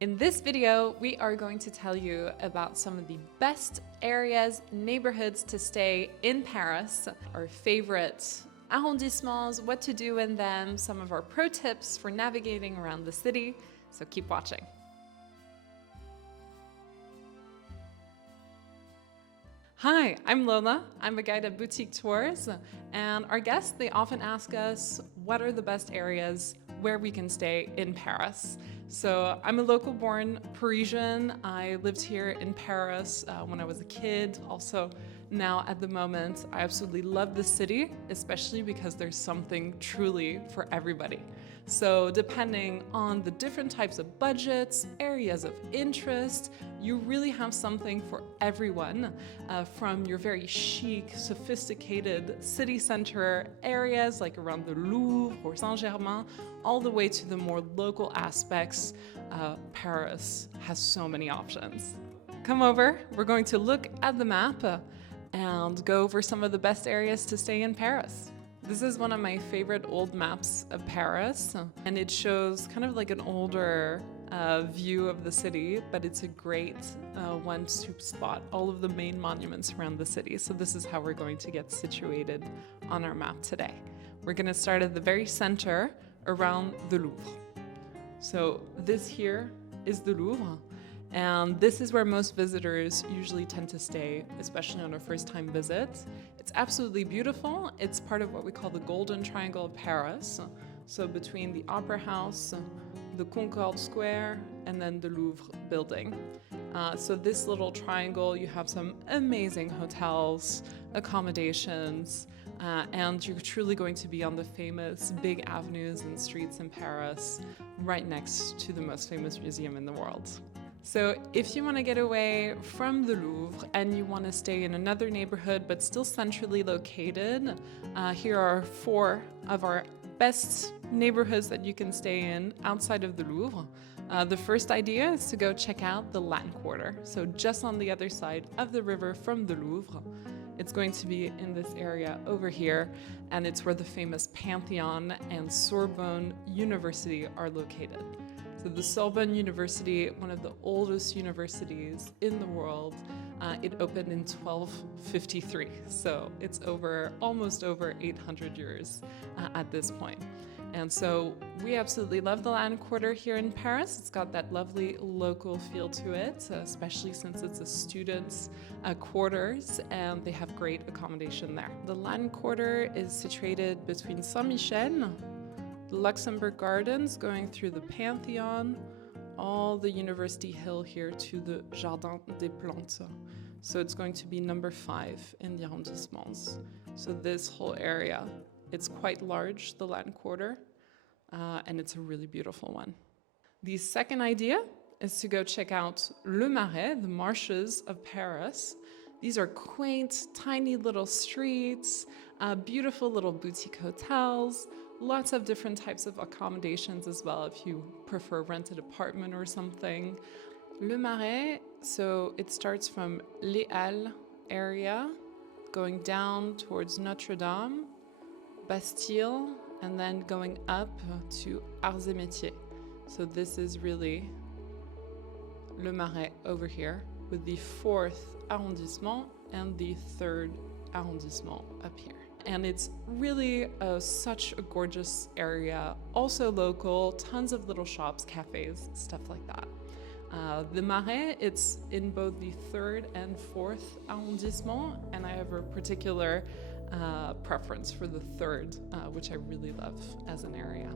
In this video, we are going to tell you about some of the best areas, neighborhoods to stay in Paris, our favorite arrondissements, what to do in them, some of our pro tips for navigating around the city. So keep watching. Hi, I'm Lola. I'm a guide at Boutique Tours, and our guests, they often ask us what are the best areas where we can stay in Paris. So I'm a local-born Parisian. I lived here in Paris when I was a kid. Also, now at the moment, I absolutely love the city, especially because there's something truly for everybody. So depending on the different types of budgets, areas of interest, you really have something for everyone, from your very chic, sophisticated city center areas like around the Louvre or Saint-Germain, all the way to the more local aspects. Paris has so many options. Come over, we're going to look at the map and go over some of the best areas to stay in Paris. This is one of my favorite old maps of Paris, and it shows kind of like an older view of the city, but it's a great one to spot all of the main monuments around the city. So this is how we're going to get situated on our map today. We're going to start at the very center around the Louvre. So this here is the Louvre, and this is where most visitors usually tend to stay, especially on a first-time visit. It's absolutely beautiful. It's part of what we call the Golden Triangle of Paris. So between the Opera House, the Concorde Square, and then the Louvre building. So this little triangle, you have some amazing hotels, accommodations, and you're truly going to be on the famous big avenues and streets in Paris, right next to the most famous museum in the world. So if you want to get away from the Louvre and you want to stay in another neighborhood but still centrally located, here are 4 of our best neighborhoods that you can stay in outside of the Louvre. The first idea is to go check out the Latin Quarter. So just on the other side of the river from the Louvre. It's going to be in this area over here, and it's where the famous Pantheon and Sorbonne University are located. So the Sorbonne University, one of the oldest universities in the world, it opened in 1253. So it's almost over 800 years at this point. And so we absolutely love the Latin Quarter here in Paris. It's got that lovely local feel to it, especially since it's a student's quarters, and they have great accommodation there. The Latin Quarter is situated between Saint-Michel, the Luxembourg Gardens, going through the Pantheon, all the University Hill here to the Jardin des Plantes. So it's going to be number 5 in the arrondissements. So this whole area, it's quite large, the Latin Quarter, and it's a really beautiful one. The second idea is to go check out Le Marais, the marshes of Paris. These are quaint, tiny little streets, beautiful little boutique hotels, lots of different types of accommodations as well if you prefer rented apartment or something. Le Marais, so it starts from Les Halles area, going down towards Notre Dame, Bastille, and then going up to Arts et Métiers. So this is really Le Marais over here, with the 4th arrondissement and the 3rd arrondissement up here. And it's really such a gorgeous area, also local, tons of little shops, cafes, stuff like that. The Marais, it's in both the 3rd and 4th arrondissement, and I have a particular preference for the 3rd, which I really love as an area.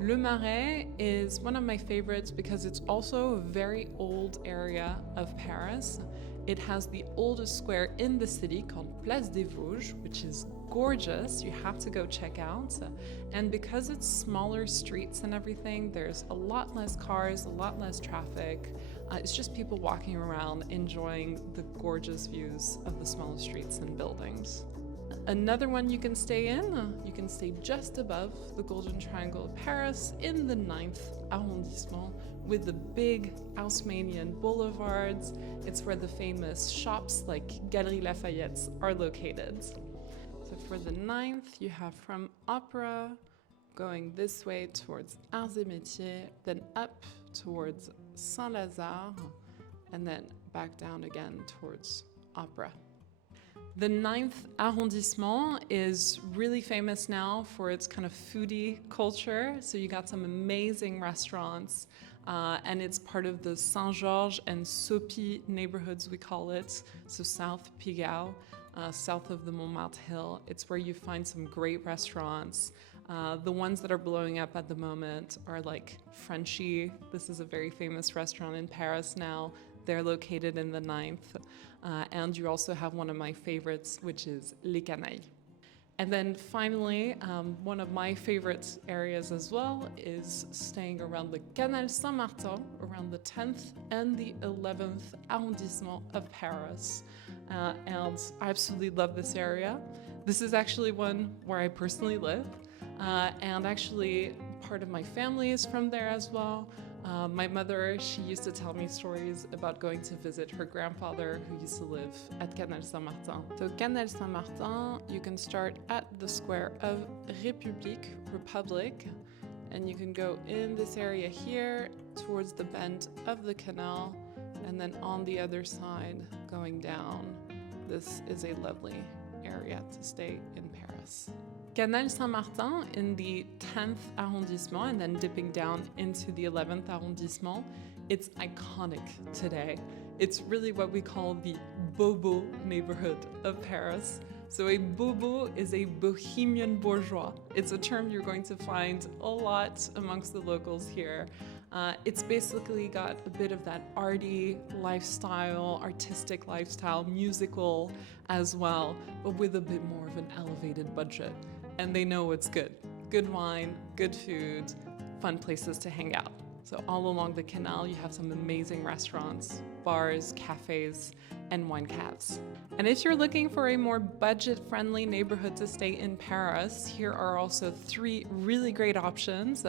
Le Marais is one of my favorites because it's also a very old area of Paris. It has the oldest square in the city called Place des Vosges, which is gorgeous. You have to go check out. And because it's smaller streets and everything, there's a lot less cars, a lot less traffic. It's just people walking around enjoying the gorgeous views of the smaller streets and buildings. Another one you can stay in, you can stay just above the Golden Triangle of Paris in the 9th arrondissement with the big Haussmannian boulevards. It's where the famous shops like Galeries Lafayette are located. So for the 9th, you have from Opera going this way towards Arts et Métiers, then up towards Saint-Lazare, and then back down again towards Opera. The 9th arrondissement is really famous now for its kind of foodie culture. So you got some amazing restaurants, and it's part of the Saint-Georges and Sopi neighborhoods, we call it. So South Pigalle, south of the Montmartre Hill. It's where you find some great restaurants. The ones that are blowing up at the moment are like Frenchy. This is a very famous restaurant in Paris now. They're located in the 9th. And you also have one of my favorites, which is Les Canailles. And then finally, one of my favorite areas as well is staying around the Canal Saint-Martin, around the 10th and the 11th arrondissement of Paris. And I absolutely love this area. This is actually one where I personally live. And actually, part of my family is from there as well. My mother, she used to tell me stories about going to visit her grandfather who used to live at Canal Saint-Martin. So Canal Saint-Martin, you can start at the square of Republic, and you can go in this area here towards the bend of the canal, and then on the other side, going down. This is a lovely area to stay in Paris. Canal Saint-Martin in the 10th arrondissement and then dipping down into the 11th arrondissement, it's iconic today. It's really what we call the bobo neighborhood of Paris. So a bobo is a bohemian bourgeois. It's a term you're going to find a lot amongst the locals here. It's basically got a bit of that arty lifestyle, artistic lifestyle, musical as well, but with a bit more of an elevated budget. And they know what's good. Good wine, good food, fun places to hang out. So all along the canal, you have some amazing restaurants, bars, cafes, and wine caves. And if you're looking for a more budget-friendly neighborhood to stay in Paris, here are also 3 really great options,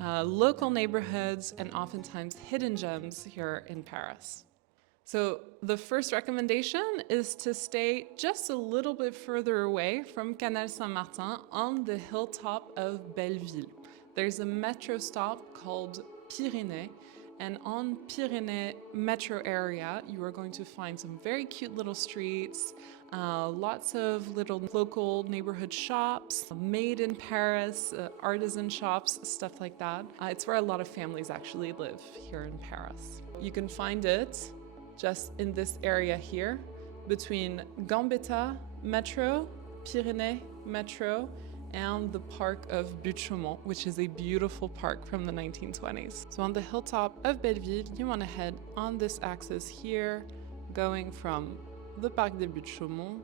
local neighborhoods and oftentimes hidden gems here in Paris. So the first recommendation is to stay just a little bit further away from Canal Saint-Martin on the hilltop of Belleville. There's a metro stop called Pyrénées, and on Pyrénées metro area, you are going to find some very cute little streets, lots of little local neighborhood shops, made in Paris, artisan shops, stuff like that. It's where a lot of families actually live here in Paris. You can find it just in this area here, between Gambetta Metro, Pyrénées Metro, and the park of Butte-Chaumont, which is a beautiful park from the 1920s. So on the hilltop of Belleville, you want to head on this axis here, going from the Parc de Butte-Chaumont,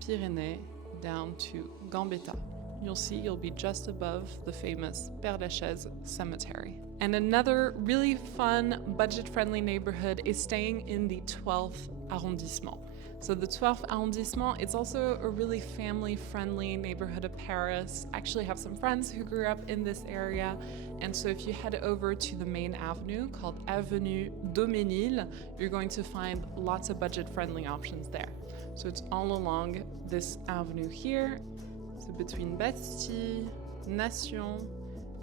Pyrénées, down to Gambetta. You'll see you'll be just above the famous Père Lachaise cemetery. And another really fun, budget-friendly neighborhood is staying in the 12th arrondissement. So the 12th arrondissement, it's also a really family-friendly neighborhood of Paris. I actually have some friends who grew up in this area. And so if you head over to the main avenue called Avenue Daumesnil, you're going to find lots of budget-friendly options there. So it's all along this avenue here. So between Bastille, Nation,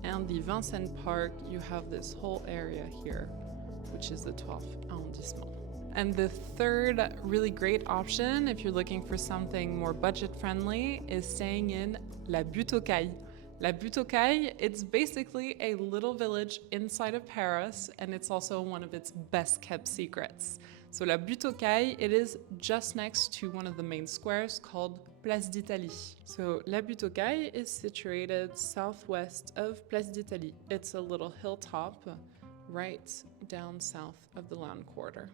and the Vincennes Park, you have this whole area here, which is the 12th arrondissement. And the third really great option, if you're looking for something more budget-friendly, is staying in La Butte aux Cailles. La Butte aux Cailles, it's basically a little village inside of Paris, and it's also one of its best-kept secrets. So La Butte aux Cailles, it is just next to one of the main squares called Place d'Italie. So La Butte aux Cailles is situated southwest of Place d'Italie. It's a little hilltop right down south of the Lounge Quarter.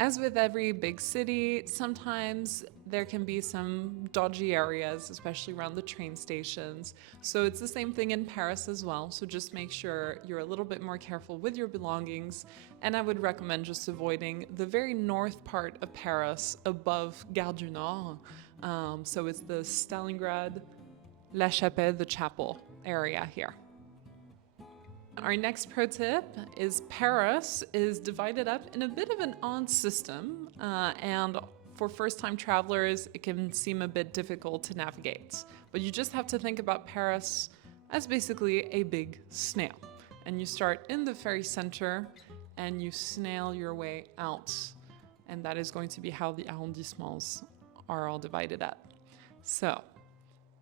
As with every big city, sometimes there can be some dodgy areas, especially around the train stations. So it's the same thing in Paris as well. So just make sure you're a little bit more careful with your belongings. And I would recommend just avoiding the very north part of Paris above Gare du Nord. So it's the Stalingrad, La Chapelle, the chapel area here. Our next pro tip is Paris is divided up in a bit of an odd system, and for first-time travelers, it can seem a bit difficult to navigate. But you just have to think about Paris as basically a big snail. And you start in the very center, and you snail your way out. And that is going to be how the arrondissements are all divided up. So,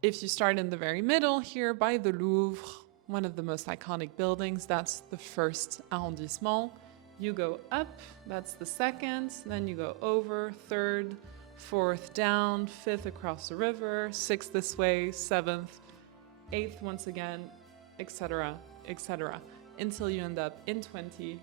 if you start in the very middle here by the Louvre, one of the most iconic buildings, that's the first arrondissement. You go up, that's the second, then you go over, third, fourth down, fifth across the river, sixth this way, seventh, eighth once again, etc., etc., until you end up in 20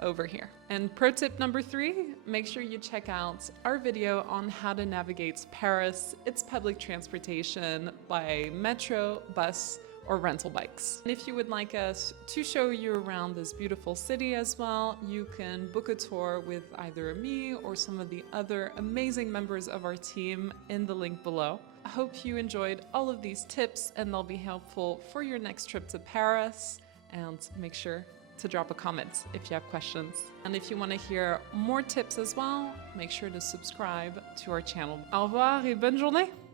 over here. And pro tip number 3, make sure you check out our video on how to navigate Paris, its public transportation by metro, bus, or rental bikes. And if you would like us to show you around this beautiful city as well, you can book a tour with either me or some of the other amazing members of our team in the link below. I hope you enjoyed all of these tips and they'll be helpful for your next trip to Paris. And make sure to drop a comment if you have questions. And if you want to hear more tips as well, make sure to subscribe to our channel. Au revoir et bonne journée!